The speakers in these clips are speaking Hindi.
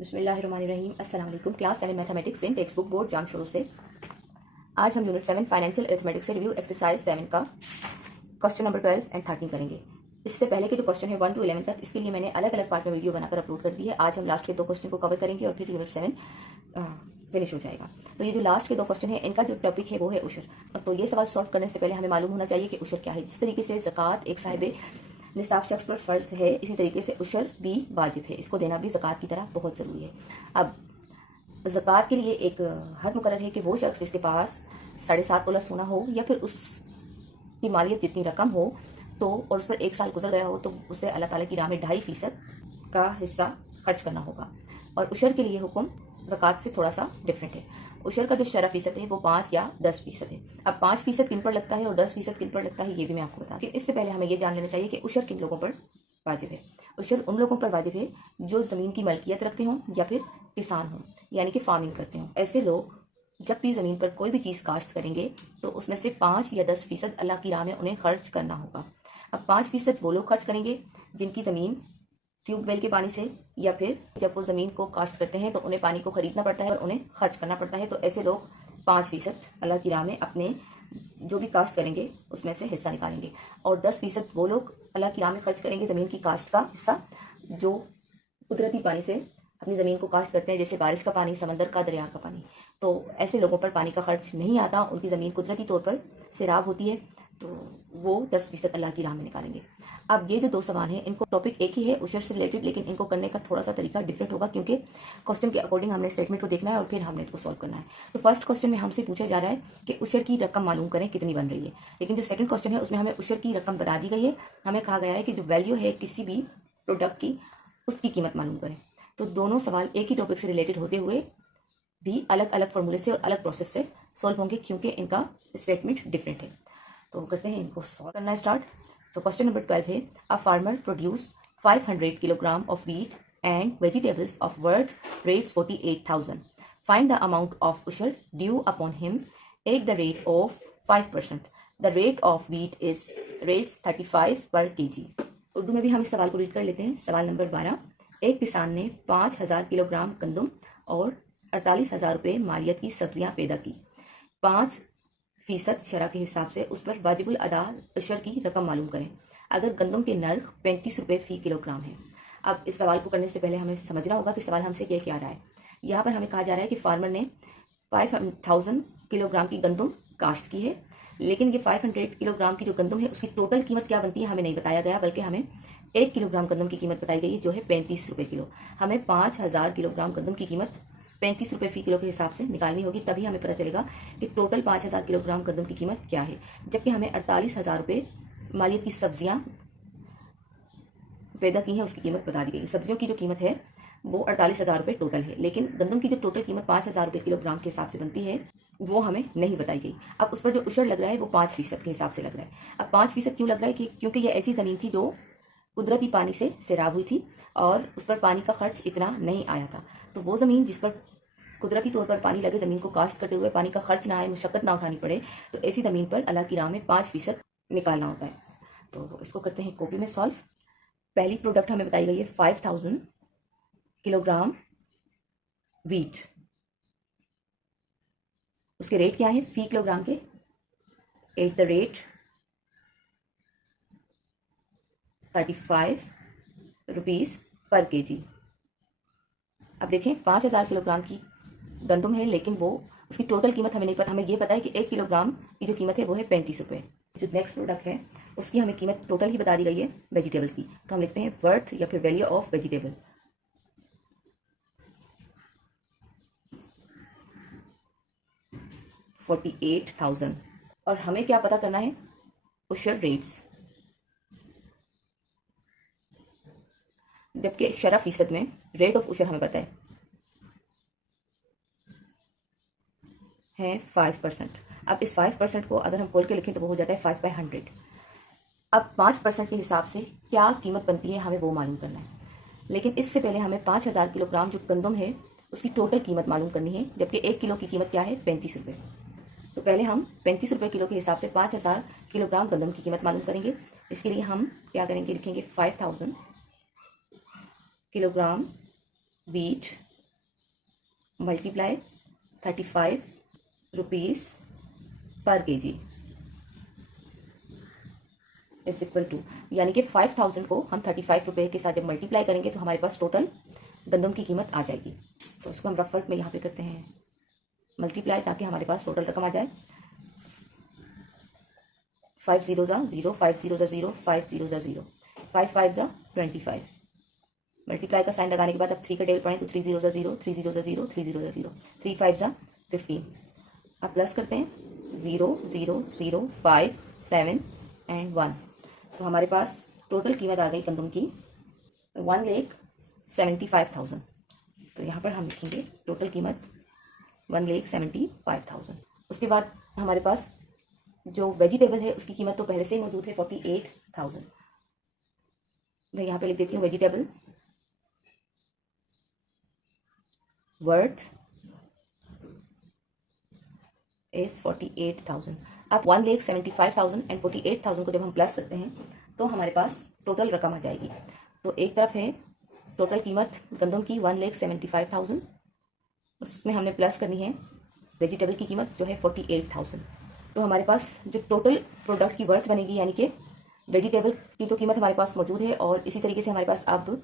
बिस्मिल्लाहिर्रहमानिर्रहीम। अस्सलाम वालेकुम। Class 7 mathematics in text book board जाम शुरू से आज हम यूनिट 7 फाइनेंशियल अरिथमेटिक्स से रिव्यू एक्सरसाइज 7 का क्वेश्चन नंबर 12 एंड 13 करेंगे। इससे पहले के जो क्वेश्चन है 1 to 11 तक, इसके लिए मैंने अलग अलग पार्ट में वीडियो बनाकर अपलोड कर दी है। आज हम लास्ट के दो क्वेश्चन को कवर करेंगे और फिर यूनिट 7 फिनिश हो जाएगा। तो ये जो लास्ट के दो क्वेश्चन है, इनका जो टॉपिक है वो है उशर। तो ये सवाल सॉल्व करने से पहले हमें मालूम होना चाहिए कि उशर क्या है। जिस तरीके से ज़कात एक साहिब निसाब शख्स पर फ़र्ज है, इसी तरीके से उशर भी वाजिब है। इसको देना भी ज़कात की तरह बहुत ज़रूरी है। अब ज़कात के लिए एक हद मुकर्रर है कि वो शख्स जिसके पास 7.5 तोला सोना हो या फिर उसकी मालियत जितनी रकम हो तो और उस पर 1 साल गुजर गया हो तो उसे अल्लाह ताला की राह में 2.5% का हिस्सा खर्च करना होगा। और उशर के लिए हुक्म ज़कात से थोड़ा सा डिफरेंट है। उशर का जो शरह फ़ीसद है वो 5 या 10% है। अब 5% किन पर लगता है और 10% किन पर लगता है ये भी मैं आपको बता दूं। इससे पहले हमें ये जान लेना चाहिए कि उशर किन लोगों पर वाजिब है। उशर उन लोगों पर वाजिब है जो ज़मीन की मलकियत रखते हों या फिर किसान हों, यानी कि फार्मिंग करते हों। ऐसे लोग जब भी ज़मीन पर कोई भी चीज़ काश्त करेंगे तो उसमें से 5 या 10% अल्लाह की राह में उन्हें खर्च करना होगा। अब 5% वो लोग खर्च करेंगे जिनकी ज़मीन ट्यूबवेल के पानी से, या फिर जब वो ज़मीन को काश्त करते हैं तो उन्हें पानी को ख़रीदना पड़ता है और उन्हें खर्च करना पड़ता है। तो ऐसे लोग 5% अल्लाह की राह में अपने जो भी काश्त करेंगे उसमें से हिस्सा निकालेंगे। और 10% वो लोग अल्लाह की राह में खर्च करेंगे ज़मीन की काश्त का हिस्सा जो कुदरती पानी से अपनी ज़मीन को काश्त करते हैं, जैसे बारिश का पानी, समंदर का, दरिया का पानी। तो ऐसे लोगों पर पानी का खर्च नहीं आता, उनकी ज़मीन कुदरती तौर पर सैराब होती है, तो वो 10% अल्लाह की राह में निकालेंगे। अब ये जो दो सवाल हैं, इनको टॉपिक एक ही है उशर से रिलेटेड, लेकिन इनको करने का थोड़ा सा तरीका डिफरेंट होगा क्योंकि क्वेश्चन के अकॉर्डिंग हमने स्टेटमेंट को देखना है और फिर हमने इसको सॉल्व करना है। तो फर्स्ट क्वेश्चन में हमसे पूछा जा रहा है कि उशर की रकम मालूम करें कितनी बन रही है, लेकिन जो सेकंड क्वेश्चन है उसमें हमें उशर की रकम बता दी गई है। हमें कहा गया है कि जो वैल्यू है किसी भी प्रोडक्ट की उसकी कीमत मालूम करें। तो दोनों सवाल एक ही टॉपिक से रिलेटेड होते हुए भी अलग अलग फॉर्मूले से और अलग प्रोसेस से सॉल्व होंगे क्योंकि इनका स्टेटमेंट डिफरेंट है। तो करते हैं इनको सॉल्व करना स्टार्ट। तो क्वेश्चन नंबर 12 है, a farmer produce 500 kilogram of wheat and vegetables of worth rates 48,000। Find the amount of उशर due upon him at the rate of 5%। The rate of wheat is rates 35 per kg। Urdu में भी हम इस सवाल को रीड कर लेते हैं। सवाल नंबर 12, एक किसान ने 5,000 किलोग्राम गंदम और 48,000 रुपये मालियत की सब्जियां पैदा की। 5% शरह के हिसाब से उस पर वाजिबुल अदा उशर की रकम मालूम करें अगर गंदम के नर्ख 35 रुपये फी किलोग्राम है। अब इस सवाल को करने से पहले हमें समझना होगा कि सवाल हमसे क्या रहा है। यहाँ पर हमें कहा जा रहा है कि फार्मर ने 5,000 किलोग्राम की गंदम काश्त की है, लेकिन ये 500 किलोग्राम की जो गंदम है उसकी टोटल कीमत क्या बनती है हमें नहीं बताया गया, बल्कि हमें 1 किलोग्राम गंदम की कीमत बताई गई है जो है 35 रुपये किलो। हमें 5,000 किलोग्राम गंदम की कीमत 35 रुपये फी किलो के हिसाब से निकालनी होगी, तभी हमें पता चलेगा कि टोटल 5,000 किलोग्राम गंदम की कीमत क्या है। जबकि हमें 48,000 रुपये मालियत की सब्जियां पैदा की हैं उसकी कीमत बता दी गई। सब्जियों की जो कीमत है वो 48,000 रुपये टोटल है, लेकिन गंदम की जो टोटल कीमत 5,000 रुपये किलोग्राम के हिसाब से बनती है वो हमें नहीं बताई गई। अब उस पर जो उशर लग रहा है वो 5% के हिसाब से लग रहा है। अब 5% क्यों लग रहा है कि क्योंकि ये ऐसी ज़मीन थी जो कुदरती पानी से सैराब हुई थी और उस पर पानी का खर्च इतना नहीं आया था। तो वो ज़मीन जिस पर कुदरती तौर पर पानी लगे, ज़मीन को काश्त करते हुए पानी का खर्च ना आए, मुशक्कत ना उठानी पड़े, तो ऐसी ज़मीन पर अल्लाह की राह में 5% निकालना होता है। तो इसको करते हैं कॉपी में सॉल्व। पहली प्रोडक्ट हमें बताई गई है 5,000 किलोग्राम व्हीट। उसके रेट क्या है फी किलोग्राम के, एट द रेट 35 रुपीज़ पर kg। अब देखें 5,000 किलोग्राम की गंदम है, लेकिन वो उसकी टोटल कीमत हमें नहीं पता। हमें ये पता है कि 1 किलोग्राम की जो कीमत है वो है 35 रुपये। जो नेक्स्ट प्रोडक्ट है उसकी हमें कीमत टोटल ही बता दी गई है वेजिटेबल्स की, तो हम लिखते हैं वर्थ या फिर वैल्यू ऑफ वेजिटेबल। $48,000। और हमें क्या पता करना है, उशर रेट्स। जबकि शरह फीसद में रेट ऑफ उशर हमें पता है 5%। अब इस 5% को अगर हम खोल के लिखें तो वो हो जाता है 5/100। अब 5% के हिसाब से क्या कीमत बनती है हमें वो मालूम करना है, लेकिन इससे पहले हमें 5,000 किलोग्राम जो गंदम है उसकी टोटल कीमत मालूम करनी है, जबकि 1 किलो की कीमत क्या है 35 रुपये। तो पहले हम 35 रुपये किलो के हिसाब से 5,000 किलोग्राम गंदम की कीमत मालूम करेंगे। इसके लिए हम क्या करेंगे, लिखेंगे 5,000 किलोग्राम व्हीट मल्टीप्लाई 35 रुपीज़ पर केजी इज इक्वल टू, यानी कि 5000 को हम 35 रुपये के साथ जब मल्टीप्लाई करेंगे तो हमारे पास टोटल गंदम की कीमत आ जाएगी। तो उसको हम रफ वर्क में यहाँ पे करते हैं मल्टीप्लाई, ताकि हमारे पास टोटल रकम आ जाए। 5 0 ज़ा 0, 5 0 ज़ा 0, 5 0 ज़ा 0, 5 5 ज़ा 25। मल्टीप्लाई का साइन लगाने के बाद अब 3 का टेबल पढ़ें तो 3 0 ज़ा 0, 3 0 ज़ा 0, 3 0 ज़ा 0, 3 5 ज़ा 15। अब प्लस करते हैं 0 0 0 5 7 एंड 1। तो हमारे पास टोटल कीमत आ गई गंदम की 1,75,000। तो यहाँ पर हम लिखेंगे टोटल कीमत 1,75,000। उसके बाद हमारे पास जो वेजिटेबल है उसकी कीमत तो पहले से ही मौजूद है 48,000। मैं यहाँ पे लिख देती हूँ वेजिटेबल वर्थ इज 48,000। अब 1,75,000 एंड 48,000 को जब हम प्लस करते हैं तो हमारे पास टोटल रकम आ जाएगी। तो एक तरफ है टोटल कीमत गंदम की 1,75,000, उसमें हमने प्लस करनी है वेजिटेबल की कीमत जो है 48,000। तो हमारे पास जो टोटल प्रोडक्ट की वर्थ बनेगी, यानी कि वेजिटेबल की तो कीमत हमारे पास मौजूद है और इसी तरीके से हमारे पास अब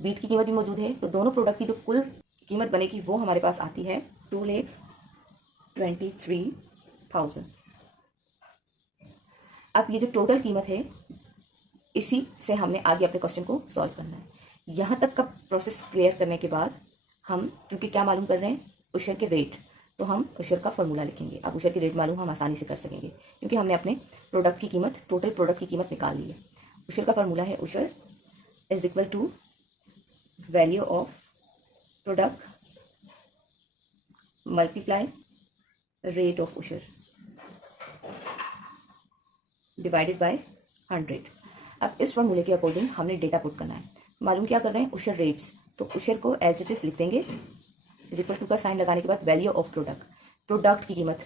वीट की कीमत भी मौजूद है। तो दोनों प्रोडक्ट की जो कुल कीमत बनेगी वो हमारे पास आती है 2,23,000। अब ये जो टोटल कीमत है इसी से हमने आगे अपने क्वेश्चन को सॉल्व करना है। यहाँ तक का प्रोसेस क्लियर करने के बाद हम क्योंकि क्या मालूम कर रहे हैं, उशर के रेट, तो हम उशर का फॉर्मूला लिखेंगे। अब उशर के रेट मालूम हम आसानी से कर सकेंगे क्योंकि हमने अपने प्रोडक्ट की कीमत, टोटल प्रोडक्ट की कीमत निकाल ली है। उशर का फॉर्मूला है उशर is equal to value of product multiply rate of उशर डिवाइडेड बाय 100। अब इस फॉर्मूले के अकॉर्डिंग हमने डेटा पुट करना है। मालूम क्या कर रहे हैं, उशर रेट्स, तो उशर को एज इट इज लिख देंगे इज इक्वल टू का साइन लगाने के बाद वैल्यू ऑफ प्रोडक्ट, प्रोडक्ट की कीमत।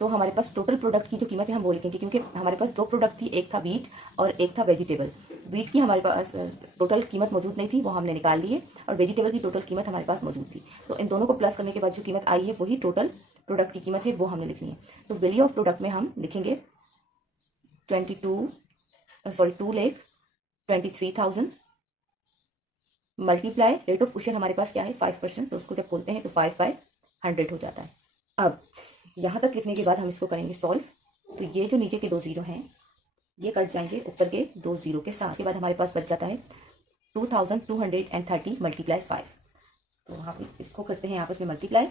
तो हमारे पास टोटल प्रोडक्ट की जो कीमत है हम वो लिखेंगे क्योंकि हमारे पास दो प्रोडक्ट थी, एक था वीट और एक था वेजिटेबल। वीट की हमारे पास टोटल कीमत मौजूद नहीं थी, वो हमने निकाल ली है, और वेजिटेबल की टोटल कीमत हमारे पास मौजूद थी। तो इन दोनों को प्लस करने के बाद जो कीमत आई है वही टोटल प्रोडक्ट की कीमत है, वो हमने लिखनी है। तो वैल्यू ऑफ प्रोडक्ट में हम लिखेंगे 2,23,000 मल्टीप्लाई रेट ऑफ उशर हमारे पास क्या है 5%, तो उसको जब बोलते हैं तो 5/100 हो जाता है। अब यहाँ तक लिखने के बाद हम इसको करेंगे सॉल्व। तो ये जो नीचे के दो जीरो हैं ये कट जाएंगे ऊपर के दो जीरो के साथ। उसके बाद हमारे पास बच जाता है 2,230 मल्टीप्लाई 5। तो वहाँ पे इसको करते हैं आपस में मल्टीप्लाई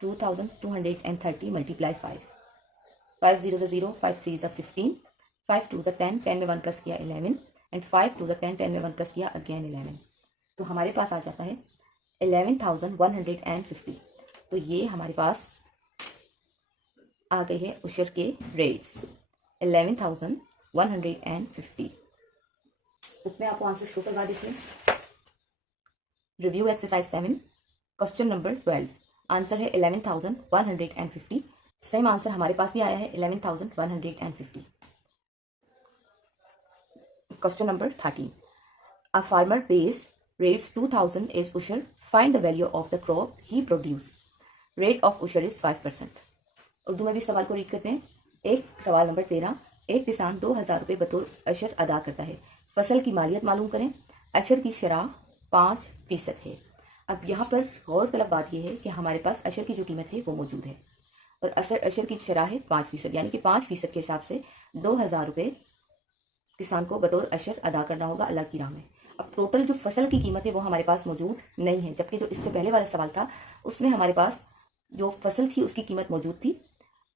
2,230 मल्टीप्लाई 5। 5 0 0, 5 3 15, 5 2 10, 10 में 1 प्लस किया 11 एंड 5 2 10, 10 में 1 प्लस किया अगेन 11। तो हमारे पास आ जाता है 11,150। तो ये हमारे पास आ गए हैं उशर के रेट्स 11,150। बुक में आपको आंसर शो करवा देते हैं। Review exercise 7 question number 12, answer है 11,150। सेम आंसर हमारे पास भी आया है 11,150। Question number 13, a farmer pays rates 2,000 is उशर, find the value of the crop he produce, rate of उशर इज 5%। उर्दू में भी सवाल को रीड करते हैं। एक सवाल नंबर 13, एक किसान 2,000 रुपये बतौर अशर अदा करता है, फसल की मालियत मालूम करें, अशर की शरह 5% है। अब यहाँ पर गौर तलब बात यह है कि हमारे पास अशर की जो कीमत है वो मौजूद है और अशर की शरह है 5%, यानी कि 5% के हिसाब से 2,000 रुपये किसान को बतौर अशर अदा करना होगा अल्लाह की राह में। अब टोटल जो फसल की कीमत है वो हमारे पास मौजूद नहीं है, जबकि जो इससे पहले वाला सवाल था उसमें हमारे पास जो फसल थी उसकी कीमत मौजूद थी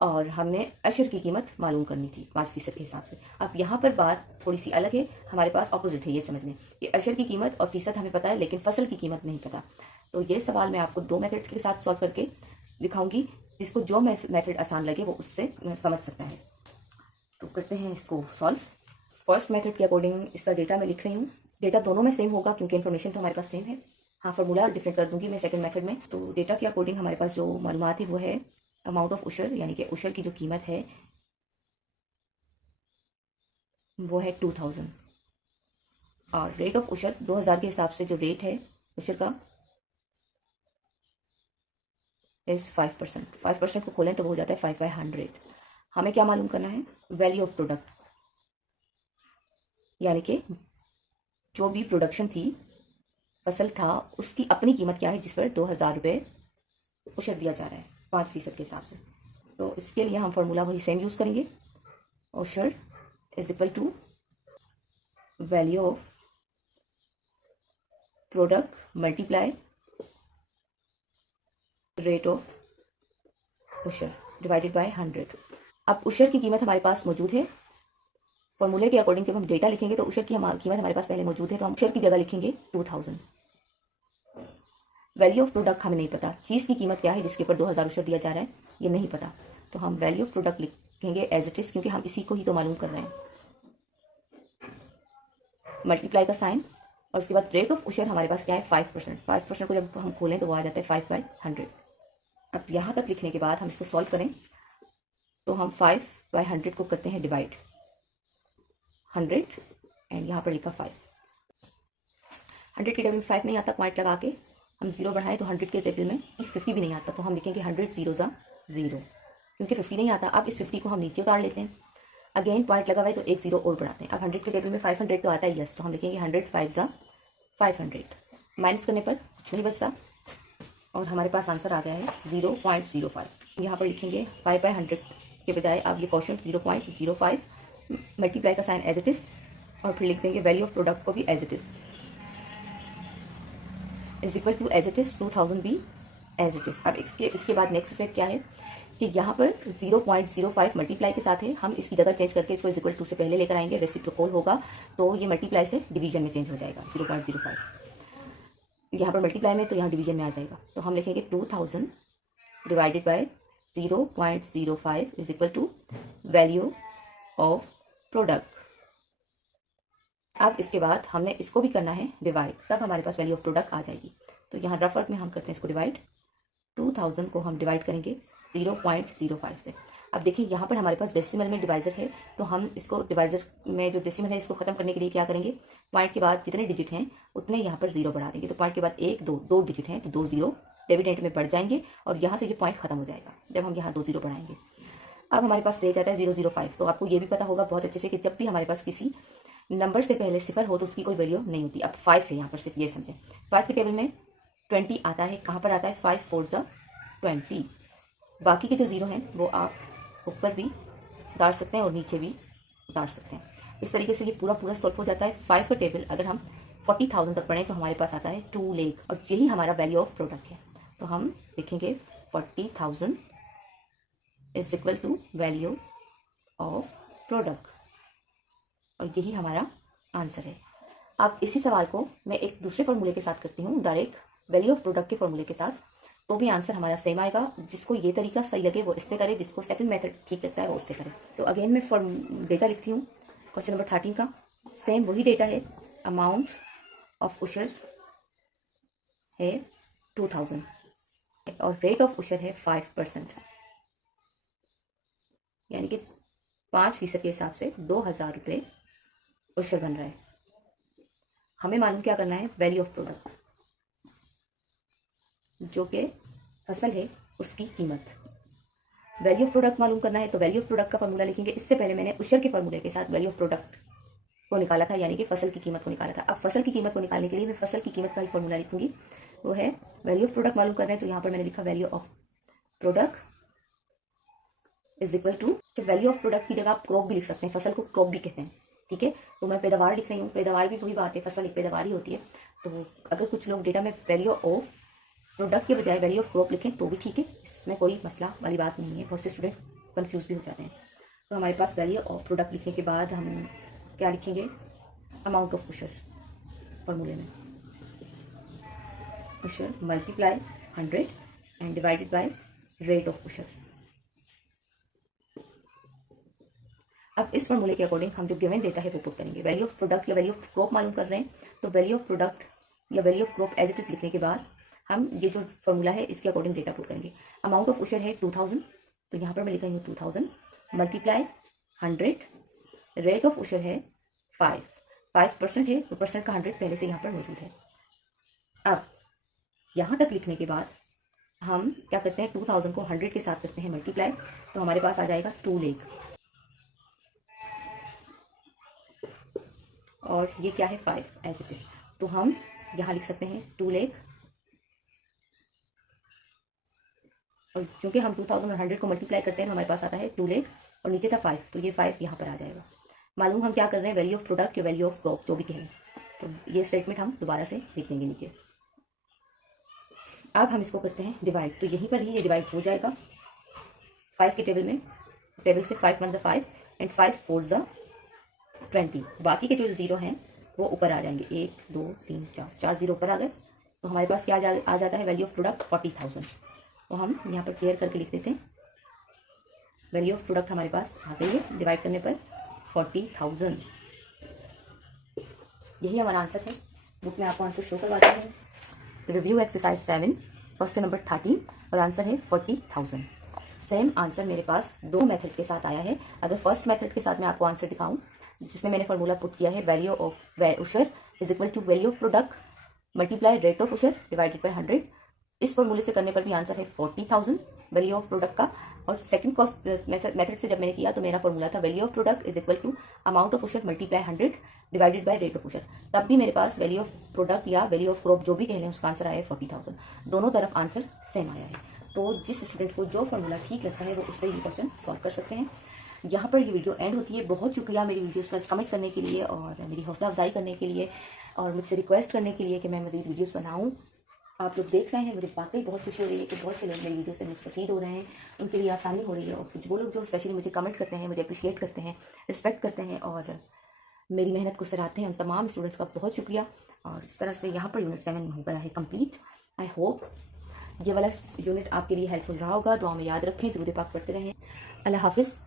और हमने अशर की कीमत मालूम करनी थी 5% के हिसाब से। अब यहाँ पर बात थोड़ी सी अलग है, हमारे पास ऑपोजिट है। ये समझ लें कि अशर की कीमत और फीसद हमें पता है लेकिन फसल की कीमत नहीं पता। तो ये सवाल मैं आपको दो मेथड के साथ सॉल्व करके दिखाऊंगी, जिसको जो मेथड आसान लगे वो उससे समझ सकता है। तो करते हैं इसको सॉल्व। फर्स्ट मेथड के अकॉर्डिंग इसका डेटा मैं लिख रही हूँ। डेटा दोनों में सेम होगा क्योंकि इन्फॉर्मेशन तो हमारे पास सेम है। हाँ, फार्मूला डिफरेंट कर दूंगी मैं सेकंड मेथड में। तो डेटा के अकॉर्डिंग हमारे पास जो मालूमात है वो है अमाउंट ऑफ उशर, यानी कि उशर की जो कीमत है वो है 2,000 और रेट ऑफ उशर 2,000 के हिसाब से जो रेट है उशर का इज़ 5%। 5% को खोलें तो वो हो जाता है 5/100। हमें क्या मालूम करना है? वैल्यू ऑफ प्रोडक्ट, यानी कि जो भी प्रोडक्शन थी, फसल था, उसकी अपनी कीमत क्या है जिस पर 2000 रुपये उशर दिया जा रहा है 5% के हिसाब से। तो इसके लिए हम फार्मूला वही सेम यूज़ करेंगे। उशर is equal to value of product multiply rate of उशर डिवाइडेड बाय 100। अब उशर की कीमत हमारे पास मौजूद है। फॉर्मूले के अकॉर्डिंग जब हम डेटा लिखेंगे तो उशर की कीमत हमारे पास पहले मौजूद है, तो हम उशर की जगह लिखेंगे 2000। वैल्यू ऑफ प्रोडक्ट हमें नहीं पता, चीज़ की कीमत क्या है जिसके ऊपर 2000 उशर दिया जा रहा है, ये नहीं पता। तो हम वैल्यू ऑफ प्रोडक्ट लिखेंगे एज इट इज़, क्योंकि हम इसी को ही तो मालूम कर रहे हैं। मल्टीप्लाई का साइन, और उसके बाद रेट ऑफ उशर हमारे पास क्या है? 5%। 5% को जब हम खोलें तो वो आ जाता है 5/100। अब यहाँ तक लिखने के बाद हम इसको सॉल्व करें तो हम 5/100 को करते हैं डिवाइड 100 एंड यहाँ पर लिखा 5। 100 के टेबल में 5 नहीं आता, पॉइंट लगा के हम 0 बढ़ाएं तो 100 के टेबल में 50 भी नहीं आता, तो हम लिखेंगे 100 0 0, क्योंकि 50 नहीं आता। अब इस 50 को हम नीचे उतार लेते हैं, अगेन पॉइंट लगा हुआ है तो एक 0 और बढ़ाते हैं। अब 100 के टेबल में 500 तो आता है, यस, तो हम लिखेंगे 100 5 500। माइनस करने पर कुछ नहीं बचता और हमारे पास आंसर आ गया है 0.05। यहाँ पर लिखेंगे 5/100 के बजाय अब ये क्वेश्चन 0.05, मल्टीप्लाई का साइन एज इट इज़, और फिर लिख देंगे वैल्यू ऑफ प्रोडक्ट को भी as it is equal to as it is 2000 भी एज इट इज़। अब इसके बाद नेक्स्ट स्टेप क्या है कि यहाँ पर 0.05 मल्टीप्लाई के साथ है, हम इसकी जगह चेंज करके इसको इक्वल टू से पहले लेकर आएंगे, रेसिप्रोकल होगा तो ये मल्टीप्लाई से डिवीजन में चेंज हो जाएगा। 0.05 यहाँ पर मल्टीप्लाई में तो यहाँ डिवीजन में आ जाएगा, तो हम लिखेंगे 2000 divided by 0.05 is equal to value of product. अब इसके बाद हमने इसको भी करना है डिवाइड, तब हमारे पास वैल्यू ऑफ प्रोडक्ट आ जाएगी। तो यहाँ रफ वर्क में हम करते हैं इसको डिवाइड, 2000 को हम डिवाइड करेंगे 0.05 से। अब देखिए यहाँ पर हमारे पास डेसिमल में डिवाइजर है, तो हम इसको डिवाइजर में जो डेसिमल है इसको खत्म करने के लिए क्या करेंगे, पॉइंट के बाद जितने डिजिट हैं उतने यहाँ पर 0 बढ़ा देंगे। तो पॉइंट के बाद 1 2 2 डिजिट हैं तो 2 0 डेबिट में बढ़ जाएंगे और यहाँ से ये पॉइंट खत्म हो जाएगा जब हम यहाँ 2 0 बढ़ाएंगे। अब हमारे पास रह जाता है 005। तो आपको ये भी पता होगा बहुत अच्छे से कि जब भी हमारे पास किसी नंबर से पहले सिफर हो तो उसकी कोई वैल्यू नहीं होती। अब 5 है यहाँ पर, सिर्फ ये समझें 5 के टेबल में 20 आता है, कहाँ पर आता है? 5 4 20। बाकी के जो 0 हैं वो आप ऊपर भी उतार सकते हैं और नीचे भी उतार सकते हैं। इस तरीके से ये पूरा सॉल्व हो जाता है। 5 का टेबल अगर हम 40,000 तक पढ़ें तो हमारे पास आता है 2 लाख, और यही हमारा वैल्यू ऑफ प्रोडक्ट है। तो हम लिखेंगे 40,000 is equal to value of product, और यही हमारा आंसर है। अब इसी सवाल को मैं एक दूसरे फॉर्मूले के साथ करती हूँ, डायरेक्ट वैल्यू ऑफ प्रोडक्ट के फॉर्मूले के साथ, तो भी आंसर हमारा सेम आएगा। जिसको ये तरीका सही लगे वो इससे करे, जिसको सेकंड मेथड ठीक लगता है वो उससे करे। तो अगेन मैं डेटा लिखती हूँ क्वेश्चन नंबर 13 का, सेम वही डेटा है। अमाउंट ऑफ उशर है 2000 और रेट ऑफ उशर है 5%, यानी कि 5% के हिसाब से 2000 रुपये उशर बन रहा है। हमें मालूम क्या करना है? वैल्यू ऑफ प्रोडक्ट, जो कि फसल है उसकी कीमत। वैल्यू ऑफ प्रोडक्ट मालूम करना है तो वैल्यू ऑफ प्रोडक्ट का फॉर्मूला लिखेंगे। इससे पहले मैंने उशर के फॉर्मूले के साथ वैल्यू ऑफ प्रोडक्ट को निकाला था, यानी कि फसल की कीमत को निकाला था। अब फसल की कीमत को निकालने के लिए मैं फसल की कीमत का ही फॉर्मूला लिखूंगी, वो है वैल्यू ऑफ प्रोडक्ट मालूम कर रहे हैं तो यहाँ पर मैंने लिखा value of product is equal to, जब वैल्यू ऑफ प्रोडक्ट की जगह आप क्रॉप भी लिख सकते हैं, फसल को क्रॉप भी कहते हैं, ठीक है। तो मैं पैदावार लिख रही हूँ, पैदावार भी वही बात है, फसल एक पैदावार ही होती है। तो अगर कुछ लोग डेटा में वैल्यू ऑफ प्रोडक्ट के बजाय वैल्यू ऑफ क्रॉप लिखें तो भी ठीक है, इसमें कोई मसला वाली बात नहीं है। बहुत से स्टूडेंट कंफ्यूज भी हो जाते हैं। तो हमारे पास वैल्यू ऑफ प्रोडक्ट लिखने के बाद हम क्या लिखेंगे? अमाउंट ऑफ उशर फॉर्मूले में, उशर multiply 100 and divided by rate of उशर। अब इस फॉर्मूले के अकॉर्डिंग हम जो गिवन डेटा है वो पुट करेंगे। वैल्यू ऑफ प्रोडक्ट या वैल्यू ऑफ क्रॉप मालूम कर रहे हैं तो वैल्यू ऑफ प्रोडक्ट या value of crop as it is लिखने के बाद हम ये जो फॉर्मूला है इसके अकॉर्डिंग डेटा पुट करेंगे। अमाउंट ऑफ उशर है 2000, तो यहाँ पर मैं लिख रही हूँ 2000 मल्टीप्लाई 100, रेट ऑफ उशर है 5% है तो % का 100 पहले से यहाँ पर मौजूद है। अब यहाँ तक लिखने के बाद हम क्या करते हैं 2000 को 100 के साथ करते हैं मल्टीप्लाई, तो हमारे पास आ जाएगा 2 लाख। और ये क्या है 5 एज इट इज, तो हम यहाँ लिख सकते हैं 2 लाख। और क्योंकि हम 2000 और 100 को मल्टीप्लाई करते हैं तो हमारे पास आता है 2 लाख, और नीचे था 5, तो ये 5 यहाँ पर आ जाएगा। मालूम हम क्या कर रहे हैं, वैल्यू ऑफ प्रोडक्ट या वैल्यू ऑफ क्रॉप जो भी कहें, तो ये स्टेटमेंट हम दोबारा से लिख देंगे नीचे। अब हम इसको करते हैं डिवाइड, तो यहीं पर ही ये डिवाइड हो जाएगा 5 के टेबल से 5 1 5 एंड 5 4 20। बाकी के जो जीरो हैं वो ऊपर आ जाएंगे, 1 2 3 4 जीरो ऊपर आ गए, तो हमारे पास क्या आ जाता है वैल्यू ऑफ प्रोडक्ट 40,000। तो हम यहाँ पर क्लियर करके लिख देते हैं, वैल्यू ऑफ प्रोडक्ट हमारे पास आ गई है डिवाइड करने पर 40,000। यही हमारा आंसर है। बुक में आपको आंसर शो करवाते हैं। रिव्यू एक्सरसाइज 7 क्वेश्चन नंबर 13 और आंसर है 40,000। सेम आंसर मेरे पास दो मेथड के साथ आया है। अगर फर्स्ट मेथड के साथ मैं आपको आंसर दिखाऊं जिसमें मैंने फॉर्मूला पुट किया है वैल्यू ऑफ उशर is equal to value of product multiply rate of उशर डिवाइडेड बाय 100, इस फॉर्मूले से करने पर भी आंसर है 40,000 वैल्यू ऑफ प्रोडक्ट का। और सेकंड कॉस्ट मेथड से जब मैंने किया तो मेरा फॉर्मूला था value of product is equal to amount of उशर multiply 100 divided by rate of उशर, तब भी मेरे पास वैल्यू ऑफ प्रोडक्ट या वैल्यू ऑफ क्रॉप जो भी कह लें उसका आंसर आया है 40,000। दोनों तरफ आंसर सेम आया है। तो जिस स्टूडेंट को जो फॉर्मूला ठीक लगता है वो उससे ये क्वेश्चन सॉल्व कर सकते हैं। यहाँ पर ये वीडियो एंड होती है। बहुत शुक्रिया मेरी वीडियोस पर कमेंट करने के लिए और मेरी हौसला अफजाई करने के लिए और मुझसे रिक्वेस्ट करने के लिए कि मैं मज़ीद वीडियोस बनाऊँ। आप लोग देख रहे हैं, मुझे वाकई बहुत खुशी हो रही है कि बहुत से लोग मेरी वीडियो से मुस्तफ़ीद हो रहे हैं, उनके लिए आसानी हो रही है। और कुछ वो लोग जो स्पेशली मुझे कमेंट करते हैं, मुझे अप्रिशिएट करते हैं, रिस्पेक्ट करते हैं और मेरी मेहनत को सराहते हैं, उन तमाम स्टूडेंट्स का बहुत शुक्रिया। और इस तरह से यहाँ पर यूनिट 7 हो गया है कंप्लीट। आई होप ये वाला यूनिट आपके लिए हेल्पफुल रहा होगा। दुआ में याद रखें, दुरूद पाक पढ़ते रहें। अल्लाह हाफिज़।